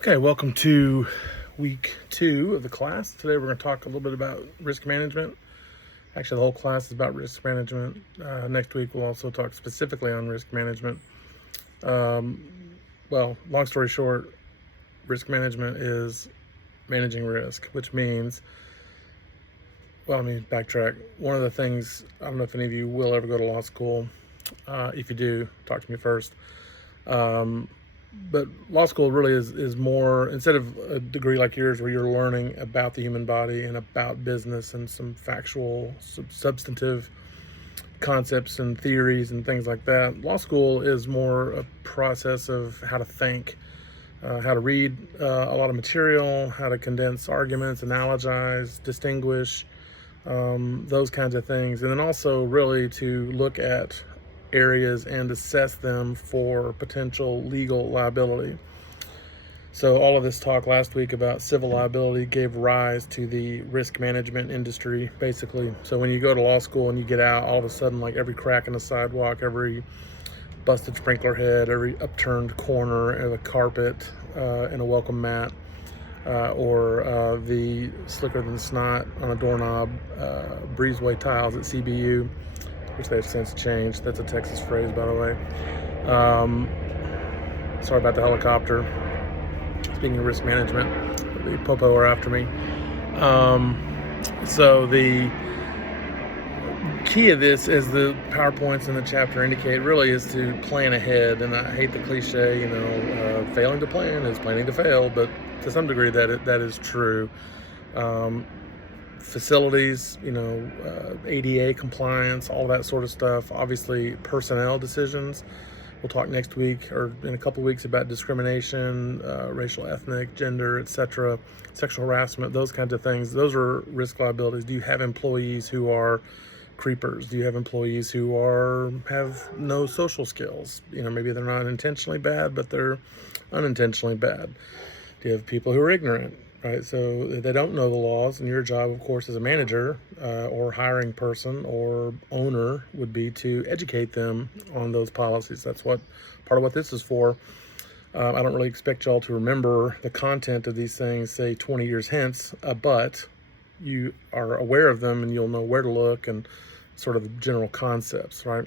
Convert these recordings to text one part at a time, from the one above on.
Okay, welcome to week 2 of the class. Today we're going to talk a little bit about risk management. Actually, the whole class is about risk management. Next week we'll also talk specifically on risk management. Long story short, risk management is managing risk, which means, let me backtrack. One of the things, I don't know if any of you will ever go to law school. If you do, talk to me first. But law school really is more, instead of a degree like yours where you're learning about the human body and about business and some factual, substantive concepts and theories and things like that. Law school is more a process of how to think, how to read a lot of material, how to condense arguments, analogize, distinguish, those kinds of things. And then also really to look at areas and assess them for potential legal liability. So all of this talk last week about civil liability gave rise to the risk management industry, basically. So when you go to law school and you get out, all of a sudden, like every crack in the sidewalk, every busted sprinkler head, every upturned corner of a carpet in a welcome mat, or the slicker than snot on a doorknob, breezeway tiles at CBU, which they've since changed. That's a Texas phrase, by the way. Sorry about the helicopter. Speaking of risk management, the popo are after me. So the key of this, as the PowerPoints in the chapter indicate, really is to plan ahead. And I hate the cliche, failing to plan is planning to fail, but to some degree that is true. Facilities, ADA compliance, all that sort of stuff. Obviously, personnel decisions. We'll talk next week or in a couple of weeks about discrimination, racial, ethnic, gender, etc., sexual harassment, those kinds of things. Those are risk liabilities. Do you have employees who are creepers? Do you have employees who have no social skills? Maybe they're not intentionally bad, but they're unintentionally bad. Do you have people who are ignorant? Right, so they don't know the laws, and your job, of course, as a manager or hiring person or owner would be to educate them on those policies. That's what part of what this is for. I don't really expect y'all to remember the content of these things, say 20 years hence, but you are aware of them and you'll know where to look and sort of the general concepts, right?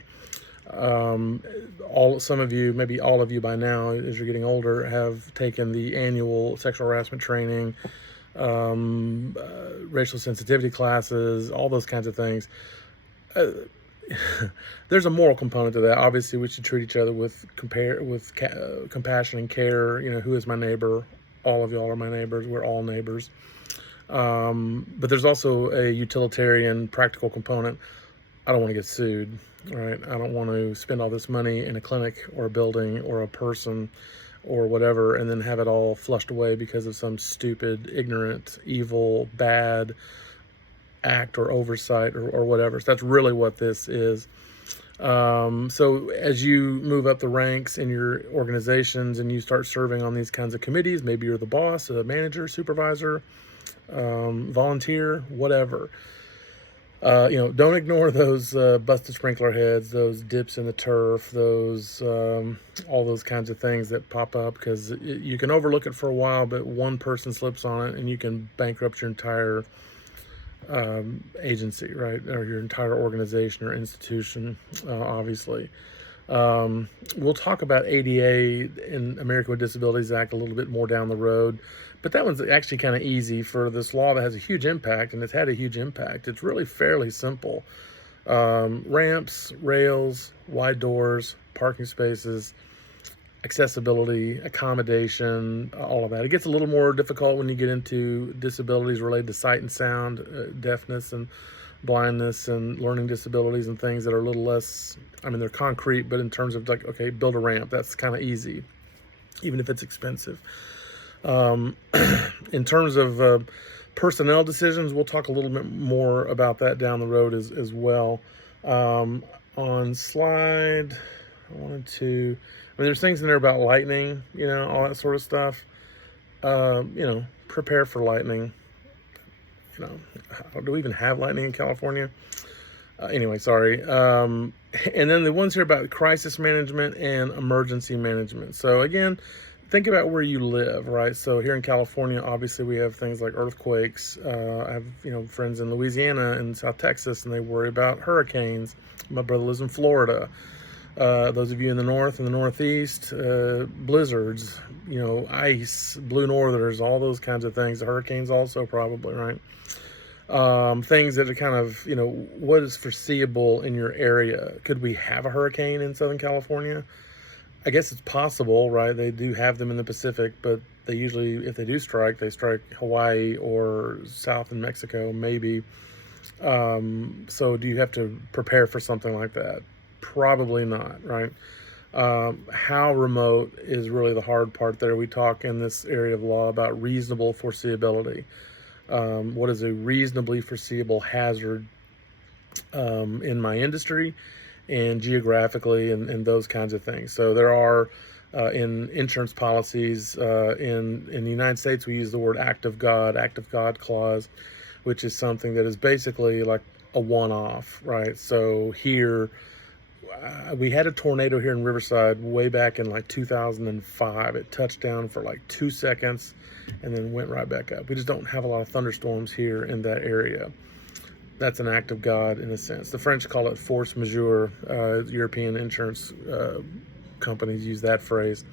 Some of you, maybe all of you by now, as you're getting older, have taken the annual sexual harassment training, racial sensitivity classes, all those kinds of things. There's a moral component to that. Obviously, we should treat each other with compassion and care. Who is my neighbor? All of y'all are my neighbors. We're all neighbors. But there's also a utilitarian, practical component. I don't want to get sued, right? I don't want to spend all this money in a clinic or a building or a person or whatever and then have it all flushed away because of some stupid, ignorant, evil, bad act or oversight or whatever. So that's really what this is. So as you move up the ranks in your organizations and you start serving on these kinds of committees, maybe you're the boss, a manager, supervisor, volunteer, whatever. Don't ignore those busted sprinkler heads, those dips in the turf, those all those kinds of things that pop up, because you can overlook it for a while, but one person slips on it and you can bankrupt your entire agency, right, or your entire organization or institution, obviously. We'll talk about ADA in American with Disabilities Act a little bit more down the road, but that one's actually kind of easy for this law that has a huge impact, and it's had a huge impact. It's really fairly simple. Ramps, rails, wide doors, parking spaces, accessibility, accommodation, all of that. It gets a little more difficult when you get into disabilities related to sight and sound, deafness and blindness and learning disabilities and things that are a little less, they're concrete, but in terms of build a ramp, that's kind of easy, even if it's expensive. In terms of personnel decisions, we'll talk a little bit more about that down the road as well. On slide, there's things in there about lightning, all that sort of stuff. Prepare for lightning. Do we even have lightning in California? Anyway, sorry. And then the ones here about crisis management and emergency management. So again, think about where you live, right? So here in California, obviously we have things like earthquakes. I have, friends in Louisiana and South Texas, and they worry about hurricanes. My brother lives in Florida. Those of you in the north and the northeast, blizzards, ice, blue northers, all those kinds of things. The hurricanes also probably, right? Things that are kind of, what is foreseeable in your area? Could we have a hurricane in Southern California? I guess it's possible, right? They do have them in the Pacific, but they usually, if they do strike, they strike Hawaii or south in Mexico, maybe. So do you have to prepare for something like that? Probably not, right? How remote is really the hard part there. We talk in this area of law about reasonable foreseeability. What is a reasonably foreseeable hazard in my industry and geographically and those kinds of things. So there are in insurance policies in the United States, we use the word act of God clause, which is something that is basically like a one-off, right? So here, we had a tornado here in Riverside way back in like 2005. It touched down for like 2 seconds and then went right back up. We just don't have a lot of thunderstorms here in that area. That's an act of God in a sense. The French call it force majeure. European insurance companies use that phrase.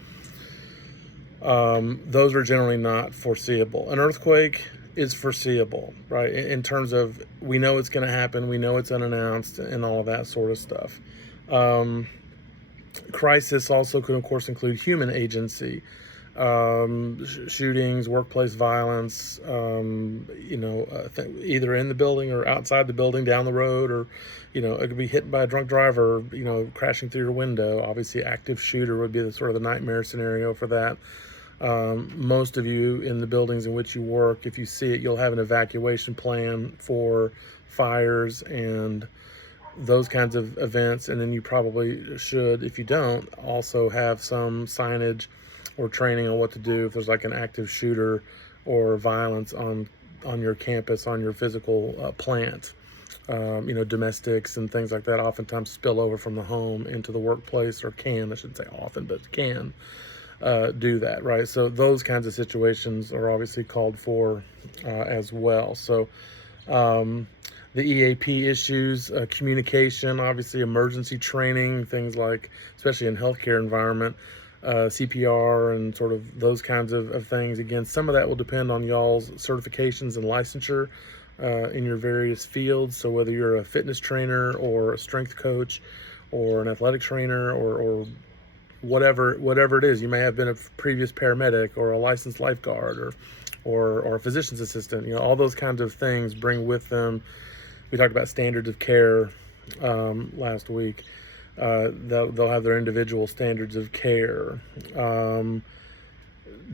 Those are generally not foreseeable. An earthquake is foreseeable, right? In terms of, we know it's going to happen, we know it's unannounced, and all of that sort of stuff. Crisis also could, of course, include human agency. Shootings, workplace violence, either in the building or outside the building, down the road, or, it could be hit by a drunk driver, crashing through your window. Obviously, active shooter would be the sort of the nightmare scenario for that. Most of you in the buildings in which you work, if you see it, you'll have an evacuation plan for fires and those kinds of events. And then you probably should, if you don't, also have some signage or training on what to do if there's like an active shooter or violence on your campus, on your physical plant. Domestics and things like that oftentimes spill over from the home into the workplace, or can, I shouldn't say often, but can do that, right? So those kinds of situations are obviously called for as well. So the EAP issues, communication, obviously emergency training, things like, especially in healthcare environment, CPR and sort of those kinds of things. Again, some of that will depend on y'all's certifications and licensure in your various fields. So whether you're a fitness trainer or a strength coach or an athletic trainer or whatever it is, you may have been a previous paramedic or a licensed lifeguard or a physician's assistant. All those kinds of things bring with them. We talked about standards of care last week. They'll have their individual standards of care.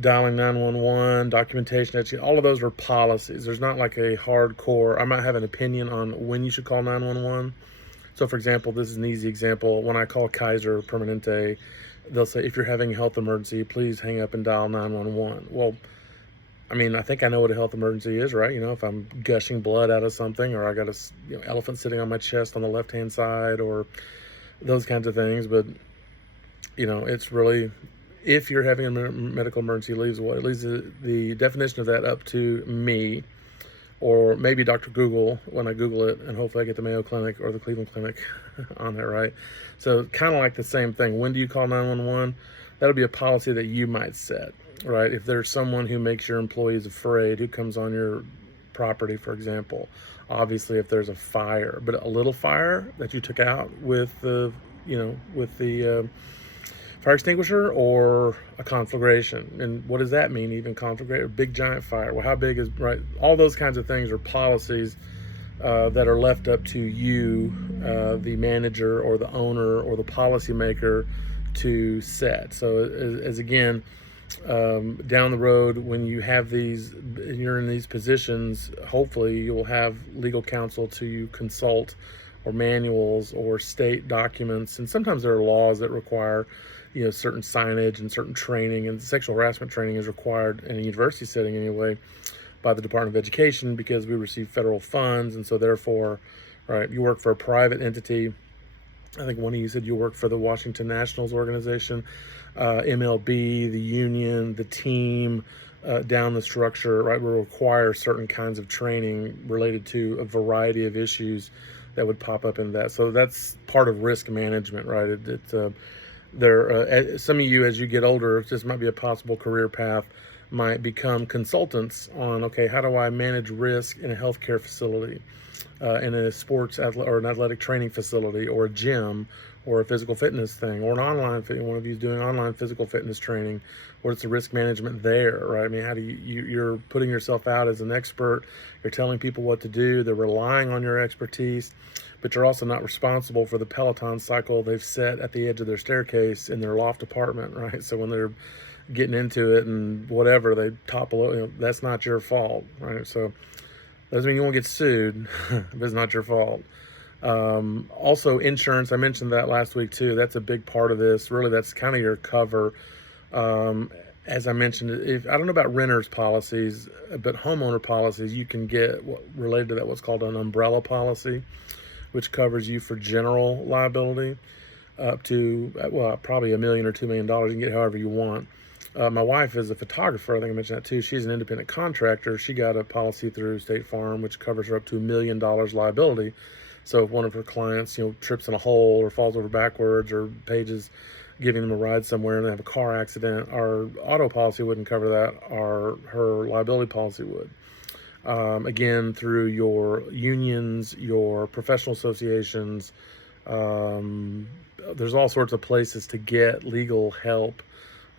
Dialing 911, documentation, all of those are policies. There's not like a hardcore, I might have an opinion on when you should call 911. So for example, this is an easy example. When I call Kaiser Permanente, they'll say, if you're having a health emergency, please hang up and dial 911. Well, I think I know what a health emergency is, right? If I'm gushing blood out of something, or I got a elephant sitting on my chest on the left-hand side, or those kinds of things. But, it's really, if you're having a medical emergency, leaves the definition of that up to me, or maybe Dr. Google when I Google it, and hopefully I get the Mayo Clinic or the Cleveland Clinic on there, right? So kind of like the same thing. When do you call 911? That'll be a policy that you might set, right? If there's someone who makes your employees afraid, who comes on your property, for example, obviously if there's a fire, but a little fire that you took out with the fire extinguisher, or a conflagration. And what does that mean? Even conflagration, a big giant fire. Well, how big is, right? All those kinds of things are policies that are left up to you, the manager or the owner or the policymaker, to set. So as again, down the road, when you have you're in these positions, hopefully you'll have legal counsel to consult, or manuals or state documents. And sometimes there are laws that require certain signage and certain training, and sexual harassment training is required in a university setting anyway by the Department of Education, because we receive federal funds. And so therefore, right, you work for a private entity, I think one of you said you work for the Washington Nationals organization, MLB, the union, the team, down the structure, right, will require certain kinds of training related to a variety of issues that would pop up in that. So that's part of risk management, right? Some of you, as you get older, this might be a possible career path, might become consultants on, okay, how do I manage risk in a healthcare facility, in a or an athletic training facility, or a gym, or a physical fitness thing, or an one of you is doing online physical fitness training. What's the risk management there, right? I mean, how do you're putting yourself out as an expert, you're telling people what to do, they're relying on your expertise, but you're also not responsible for the Peloton cycle they've set at the edge of their staircase in their loft apartment, right? So when they're getting into it and whatever, they topple, that's not your fault, right? So doesn't mean you won't get sued, but it's not your fault. Also, insurance, I mentioned that last week too. That's a big part of this. Really, that's kind of your cover. As I mentioned, I don't know about renters policies, but homeowner policies, you can get related to that what's called an umbrella policy, which covers you for general liability up to, well, probably $1 million or $2 million. You can get however you want. My wife is a photographer. I think I mentioned that too. She's an independent contractor. She got a policy through State Farm, which covers her up to $1 million liability. So if one of her clients, trips in a hole or falls over backwards, or Paige giving them a ride somewhere and they have a car accident, our auto policy wouldn't cover that. Her liability policy would. Again, through your unions, your professional associations, there's all sorts of places to get legal help.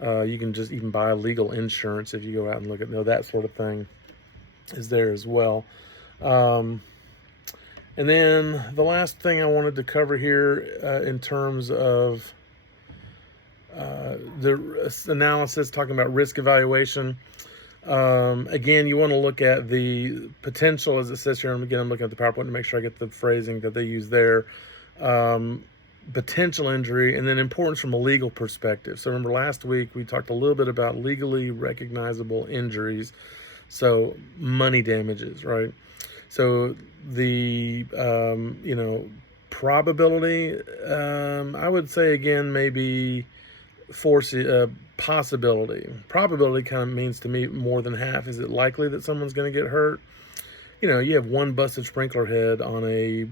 You can just even buy legal insurance if you go out and look at that sort of thing is there as well. And then the last thing I wanted to cover here in terms of the analysis, talking about risk evaluation. Again, you want to look at the potential, as it says here. Again, I'm looking at the PowerPoint to make sure I get the phrasing that they use there. Potential injury, and then importance from a legal perspective. So remember last week we talked a little bit about legally recognizable injuries, so money damages, right? So the probability, I would say again maybe possibility. Probability kind of means to me more than half. Is it likely that someone's going to get hurt? You have one busted sprinkler head on a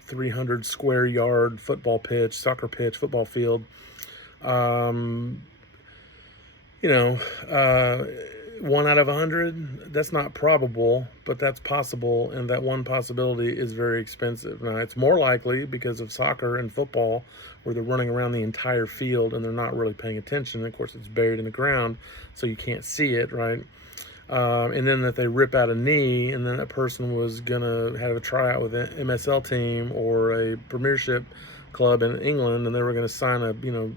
300 square yard football pitch, soccer pitch, football field. 1 out of 100, that's not probable, but that's possible, and that one possibility is very expensive. Now, it's more likely because of soccer and football, where they're running around the entire field and they're not really paying attention. Of course, it's buried in the ground, so you can't see it, right? And then that they rip out a knee, and then that person was going to have a tryout with an MSL team or a Premiership club in England, and they were going to sign a, £2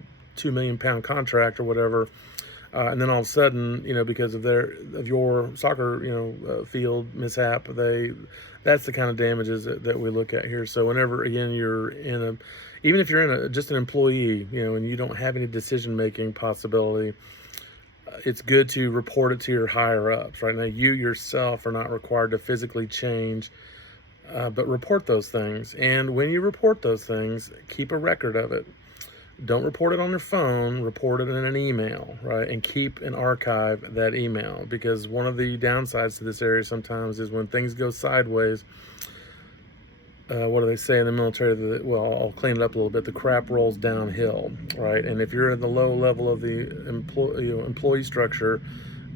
million contract or whatever. And then all of a sudden, because of your soccer, field mishap, that's the kind of damages that we look at here. So whenever, again, even if you're just an employee, and you don't have any decision-making possibility, it's good to report it to your higher ups. Right now, you yourself are not required to physically change, but report those things. And when you report those things, keep a record of it. Don't report it on your phone, report it in an email, right? And keep and archive that email, because one of the downsides to this area sometimes is when things go sideways, what do they say in the military? I'll clean it up a little bit. The crap rolls downhill, right? And if you're at the low level of the employee structure,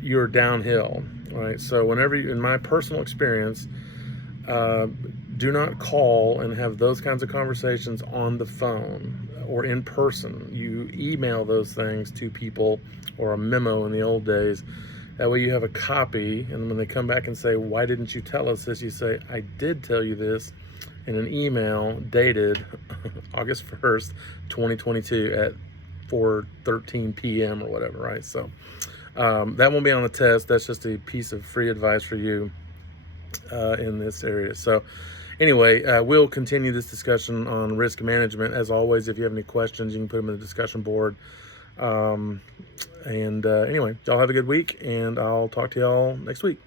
you're downhill, right? So whenever in my personal experience, do not call and have those kinds of conversations on the phone or in person. You email those things to people, or a memo in the old days. That way you have a copy, and when they come back and say, why didn't you tell us this? You say, I did tell you this in an email dated August 1st, 2022 at 4:13 p.m. or whatever, right? So that won't be on the test. That's just a piece of free advice for you in this area. So anyway, we'll continue this discussion on risk management. As always, if you have any questions, you can put them in the discussion board. Anyway, y'all have a good week, and I'll talk to y'all next week.